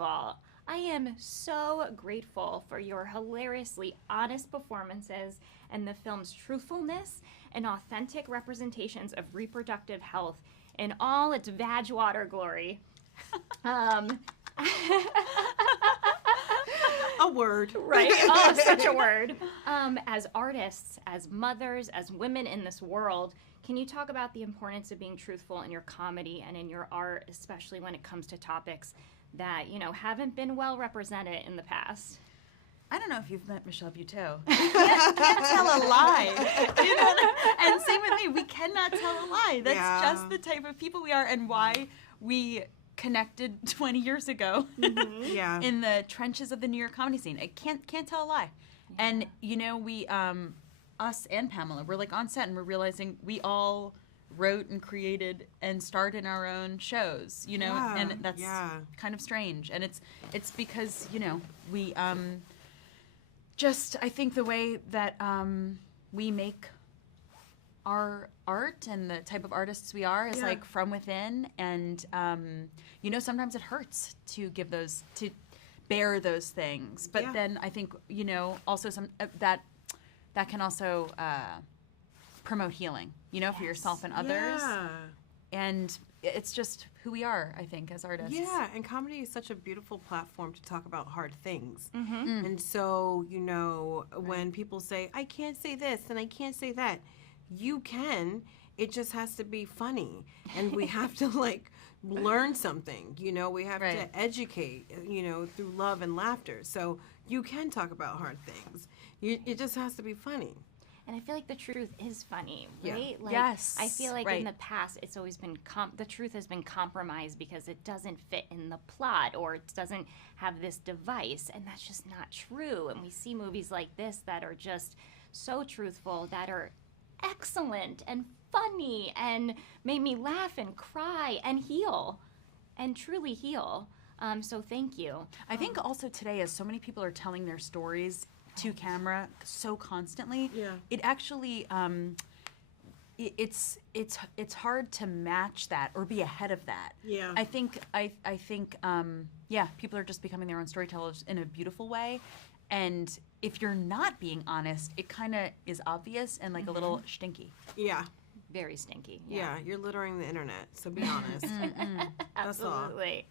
of all, I am so grateful for your hilariously honest performances and the film's truthfulness and authentic representations of reproductive health in all its vag water glory. A word. Right? Oh, such a word. As artists, as mothers, as women in this world, can you talk about the importance of being truthful in your comedy and in your art, especially when it comes to topics that, haven't been well represented in the past? I don't know if you've met Michelle Buteau. Can't tell a lie. And same with me. We cannot tell a lie. That's just the type of people we are and why we connected 20 years ago in the trenches of the New York comedy scene. I can't tell a lie. Yeah. And, we, us and Pamela, we're like on set and we're realizing we all wrote and created and starred in our own shows, and that's kind of strange. And it's because, we I think the way that we make our art and the type of artists we are is like from within, and sometimes it hurts to bear those things, but then I think also some that can also promote healing for yourself and others, and it's just who we are, I think, as artists. Yeah, and comedy is such a beautiful platform to talk about hard things. And so when people say I can't say this and I can't say that, you can. It just has to be funny, and we have to learn something. We have to educate. Through love and laughter. So you can talk about hard things. It just has to be funny. And I feel like the truth is funny, right? Yes. I feel like in the past, it's always been the truth has been compromised because it doesn't fit in the plot or it doesn't have this device, and that's just not true. And we see movies like this that are just so truthful, that are excellent and funny and made me laugh and cry and heal and truly heal. So thank you. I think also today, as so many people are telling their stories to camera so constantly, it actually it's hard to match that or be ahead of that. I think people are just becoming their own storytellers in a beautiful way. And if you're not being honest, it kind of is obvious and a little stinky. Yeah. Very stinky. Yeah, you're littering the internet, so be honest. That's Absolutely.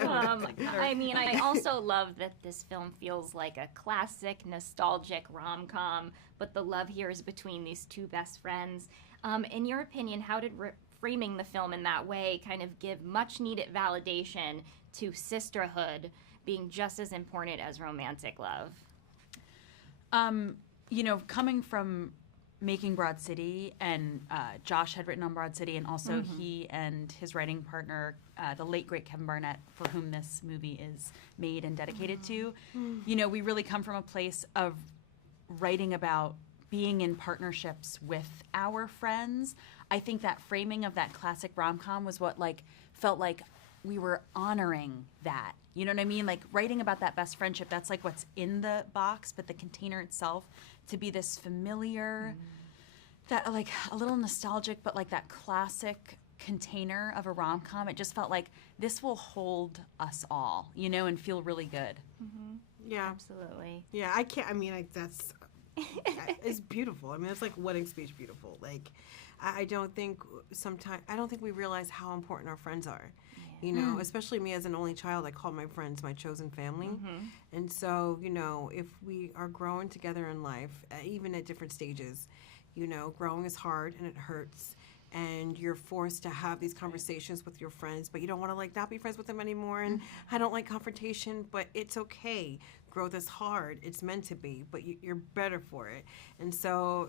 I also love that this film feels like a classic, nostalgic rom-com, but the love here is between these two best friends. In your opinion, how did framing the film in that way kind of give much-needed validation to sisterhood being just as important as romantic love? Coming from making Broad City, and Josh had written on Broad City, and also he and his writing partner, the late great Kevin Barnett, for whom this movie is made and dedicated to, we really come from a place of writing about being in partnerships with our friends. I think that framing of that classic rom-com was what felt like we were honoring that. You know what I mean? Writing about that best friendship, that's what's in the box, but the container itself to be this familiar, that a little nostalgic, but that classic container of a rom-com, it just felt like this will hold us all, and feel really good. Yeah. Absolutely. Yeah, that's, it's beautiful. It's like wedding speech beautiful. I don't think we realize how important our friends are. Especially me as an only child, I call my friends my chosen family. And so, if we are growing together in life, even at different stages, growing is hard and it hurts. And you're forced to have these conversations with your friends, but you don't want to not be friends with them anymore. And I don't like confrontation, but it's okay. Growth is hard. It's meant to be, but you're better for it. And so,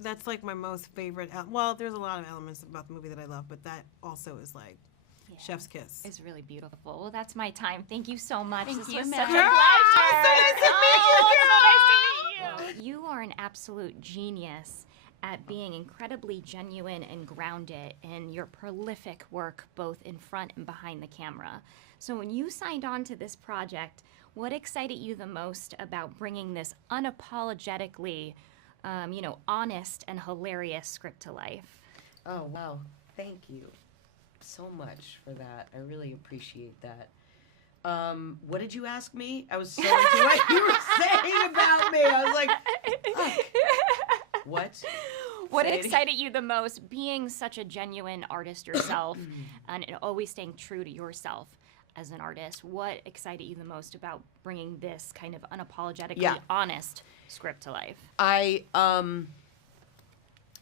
that's my most favorite. Well, there's a lot of elements about the movie that I love, but that also is chef's kiss. It's really beautiful. Well, that's my time. Thank you so much. Thank this you, was Meg. such a pleasure. So nice to meet you, girl. So nice to meet you. You are an absolute genius at being incredibly genuine and grounded in your prolific work, both in front and behind the camera. So when you signed on to this project, what excited you the most about bringing this unapologetically, honest and hilarious script to life? Oh, wow. Thank you. so much for that. I really appreciate that. What did you ask me? I was so into what you were saying about me. I was like, what? What excited you the most, being such a genuine artist yourself and always staying true to yourself as an artist? What excited you the most about bringing this kind of unapologetically honest script to life? I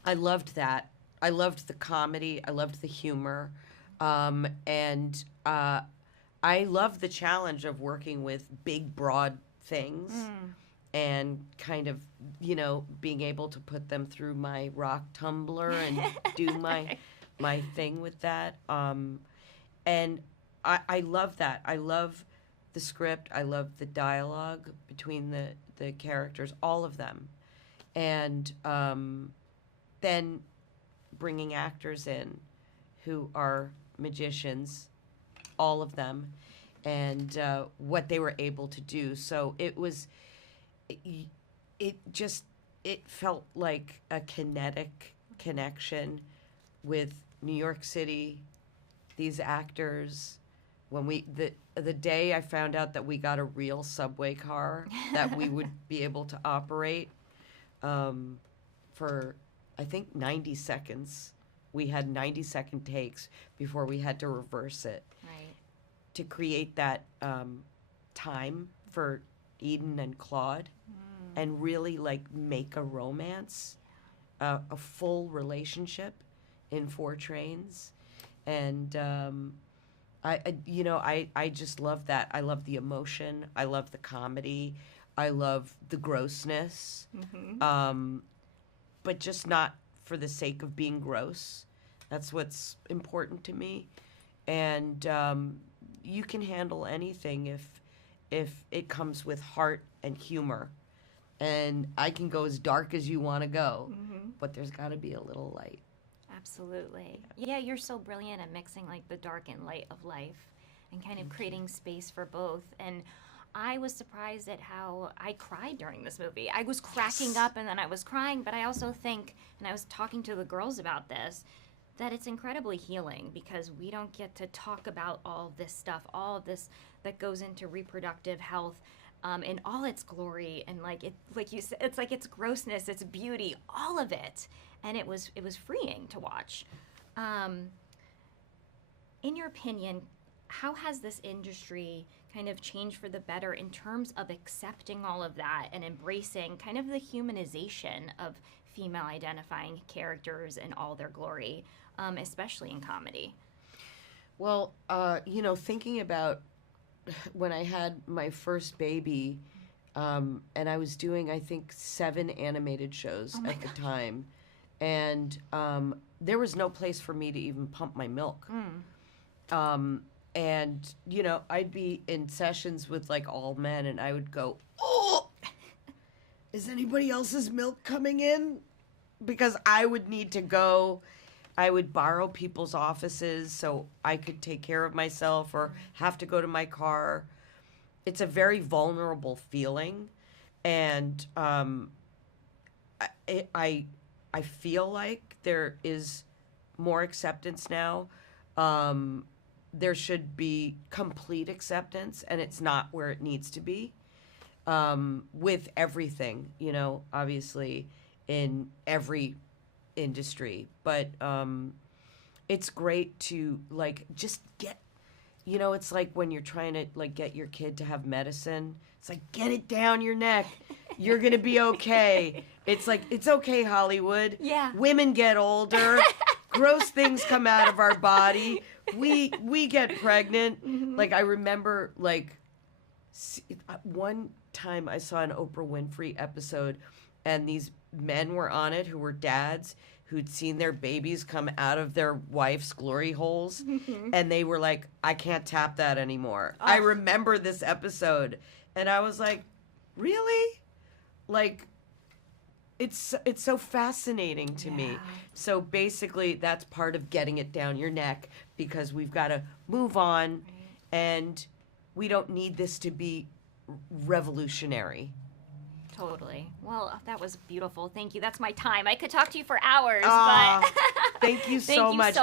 loved that. I loved the comedy. I loved the humor. And I love the challenge of working with big, broad things and kind of, being able to put them through my rock tumbler and do my thing with that. And I love that. I love the script. I love the dialogue between the characters, all of them. And then bringing actors in who are magicians, all of them, and what they were able to do. So it felt like a kinetic connection with New York City, these actors. When the day I found out that we got a real subway car that we would be able to operate for, I think, 90 seconds. We had 90-second takes before we had to reverse it. Right. To create that time for Eden and Claude and really make a romance, a full relationship in 4 trains. And I just love that. I love the emotion. I love the comedy. I love the grossness. But just not for the sake of being gross. That's what's important to me. And you can handle anything if it comes with heart and humor. And I can go as dark as you want to go, but there's got to be a little light. Absolutely. Yeah, you're so brilliant at mixing the dark and light of life and kind of creating space for both. And I was surprised at how I cried during this movie. I was cracking up and then I was crying, but I also think, and I was talking to the girls about this, that it's incredibly healing because we don't get to talk about all of this stuff, all of this that goes into reproductive health in all its glory, and like you said, it's like its grossness, its beauty, all of it, and it was freeing to watch. In your opinion, how has this industry kind of changed for the better in terms of accepting all of that and embracing kind of the humanization of female identifying characters in all their glory, especially in comedy? Well, thinking about when I had my first baby, and I was doing, I think, 7 animated shows at the time, and there was no place for me to even pump my milk. And, I'd be in sessions with, all men, and I would go, oh, is anybody else's milk coming in? Because I would need to go. I would borrow people's offices so I could take care of myself or have to go to my car. It's a very vulnerable feeling. And I feel like there is more acceptance now. There should be complete acceptance, and it's not where it needs to be with everything, obviously in every industry. But it's great to just get, it's like when you're trying to get your kid to have medicine. It's like, get it down your neck. You're going to be okay. It's like, it's okay, Hollywood. Yeah. Women get older. Gross things come out of our body. We get pregnant. Mm-hmm. I remember, one time I saw an Oprah Winfrey episode, and these men were on it who were dads who'd seen their babies come out of their wife's glory holes, and they were like, I can't tap that anymore. I remember this episode, and I was like, really? It's so fascinating to me. So basically, that's part of getting it down your neck, because we've got to move on, and we don't need this to be revolutionary. Totally. Well, that was beautiful. Thank you. That's my time. I could talk to you for hours, but thank you so much.